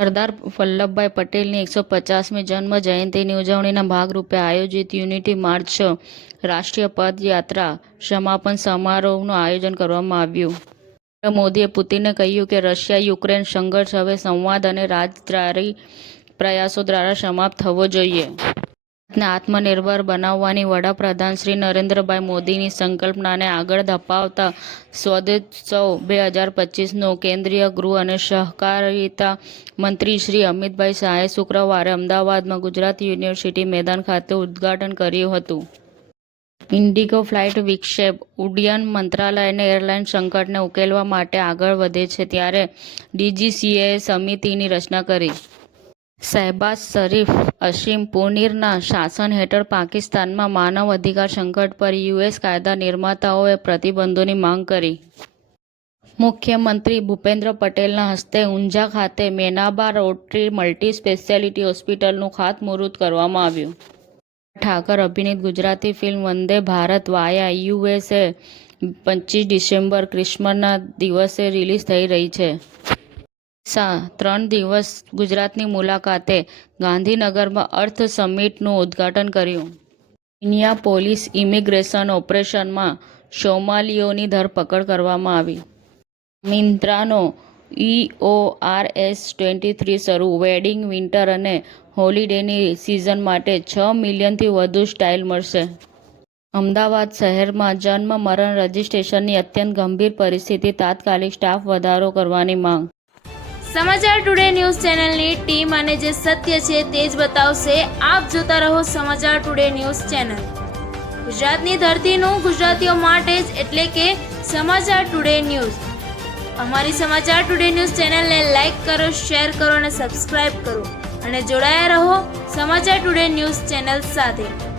સરદાર વલ્લભભાઈ પટેલની 150મી જન્મ જયંતિની ઉજવણીના ભાગરૂપે આયોજિત યુનિટી માર્ચ રાષ્ટ્રીય પદયાત્રા સમાપન સમારોહનું આયોજન કરવામાં આવ્યું. નરેન્દ્ર મોદીએ પુતિનને કહ્યું કે રશિયા યુક્રેન સંઘર્ષ હવે સંવાદ અને રાજદ્વારી પ્રયાસો દ્વારા સમાપ્ત થવો જોઈએ. ભારતને આત્મનિર્ભર બનાવવાની વડાપ્રધાન શ્રી નરેન્દ્રભાઈ મોદીની સંકલ્પનાને આગળ ધપાવતા સ્વદેશોત્સવ 2025નું કેન્દ્રીય ગૃહ અને સહકારિતા મંત્રી શ્રી અમિતભાઈ શાહે શુક્રવારે અમદાવાદમાં ગુજરાત યુનિવર્સિટી મેદાન ખાતે ઉદ્ઘાટન કર્યું હતું. ઇન્ડિગો ફ્લાઇટ વિક્ષેપ ઉડ્ડયન મંત્રાલય એરલાઇન સંકટને ઉકેલવા માટે આગળ વધે છે ત્યારે ડીજીસીએએ સમિતિની રચના કરી. શહેબાઝ શરીફ અસીમ મુનીરના શાસન હેઠળ પાકિસ્તાનમાં માનવ અધિકાર સંકટ પર યુએસ કાયદા નિર્માતાઓએ પ્રતિબંધોની માંગ કરી. મુખ્યમંત્રી ભૂપેન્દ્ર પટેલના હસ્તે ઊંઝા ખાતે મેનાબા રોટરી મલ્ટી સ્પેશિયાલિટી હોસ્પિટલનું ખાતમુહૂર્ત કરવામાં આવ્યું. ઠાકર અભિનીત ગુજરાતી ફિલ્મ વંદે ભારત વાયા યુએસએ 25 ડિસેમ્બર ક્રિસમસના દિવસે રિલીઝ થઈ રહી છે. 3 દિવસ ગુજરાતની મુલાકાતે ગાંધીનગરમાં અર્થ સમિટનું ઉદ્ઘાટન કર્યું. મિનિયાપોલિસ ઇમિગ્રેશન ઓપરેશનમાં સોમાલીઓની ધરપકડ કરવામાં આવી. મિન્ત્રાનો EORS 23 શરૂ. વેડિંગ, વિન્ટર અને હોલિડેની સિઝન માટે 6 મિલિયનથી વધુ સ્ટાઇલ મળશે. અમદાવાદ શહેરમાં જન્મ મરણ રજિસ્ટ્રેશનની અત્યંત ગંભીર પરિસ્થિતિ, તાત્કાલિક સ્ટાફ વધારો કરવાની માંગ. સમાચાર ટુડે ન્યૂઝ ચેનલની ટીમ અને જે સત્ય છે તે જ બતાવશે. આપ જોતા રહો સમાચાર ટુડે ન્યૂઝ ચેનલ. ગુજરાતની ધરતીનું ગુજરાતીઓ માટે જ, એટલે કે સમાચાર ટુડે ન્યૂઝ. અમારી સમાચાર ટુડે ન્યૂઝ ચેનલને લાઇક કરો, શેર કરો અને સબસ્ક્રાઇબ કરો અને જોડાયા રહો સમાચાર ટુડે ન્યૂઝ ચેનલ સાથે.